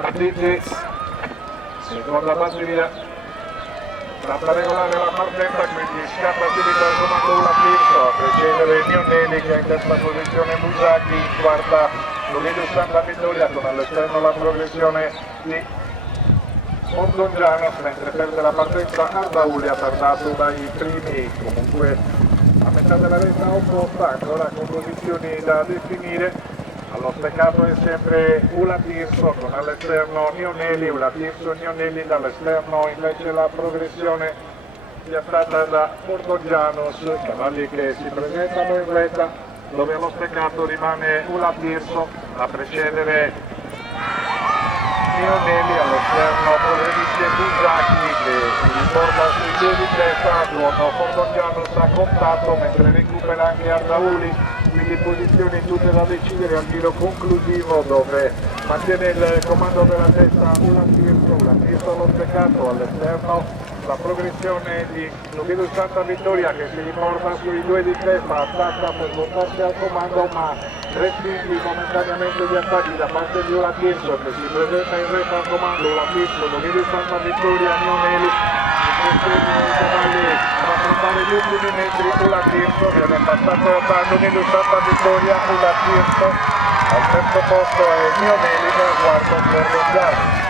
Partiti, seconda batteria, tratta regolare la partenza, quindi scatta subito al comando Ula Tirso, a precedere Nionelli che è in terza posizione Musacchi, in quarta Luvido Santa Vittoria con all'esterno la progressione di Montongiano, mentre perde la partenza Ardauli, attardato dai primi, comunque a metà della retta opposta, ancora con posizioni da definire. Allo steccato è sempre Ula Tirso con all'esterno Nionelli, Ula Tirso Nionelli, dall'esterno invece la progressione piazzata da Montongianos, cavalli che si presentano in retta dove allo steccato rimane Ula Tirso a precedere Nionelli, all'esterno Polemici e Busacchi che si riporta sui due di testa con Montongianos a contatto mentre recupera anche Ardauli. Quindi posizioni tutte da decidere al giro conclusivo dove mantiene il comando della testa Ula Tirso allo steccato, all'esterno la progressione di Luvido Santa Vittoria che si riporta sui due di testa, attacca per portarsi al comando ma respinti momentaneamente gli attacchi da parte di Ula Tirso che si presenta in retta al comando. Ula Tirso, Luvido Santa Vittoria, Nionelli i cavalli ad affrontare gli ultimi metri. Ula Tirso viene passato da Luvido Santa Vittoria, Ula Tirso al terzo posto e Nionelli nel quarto per Longiano.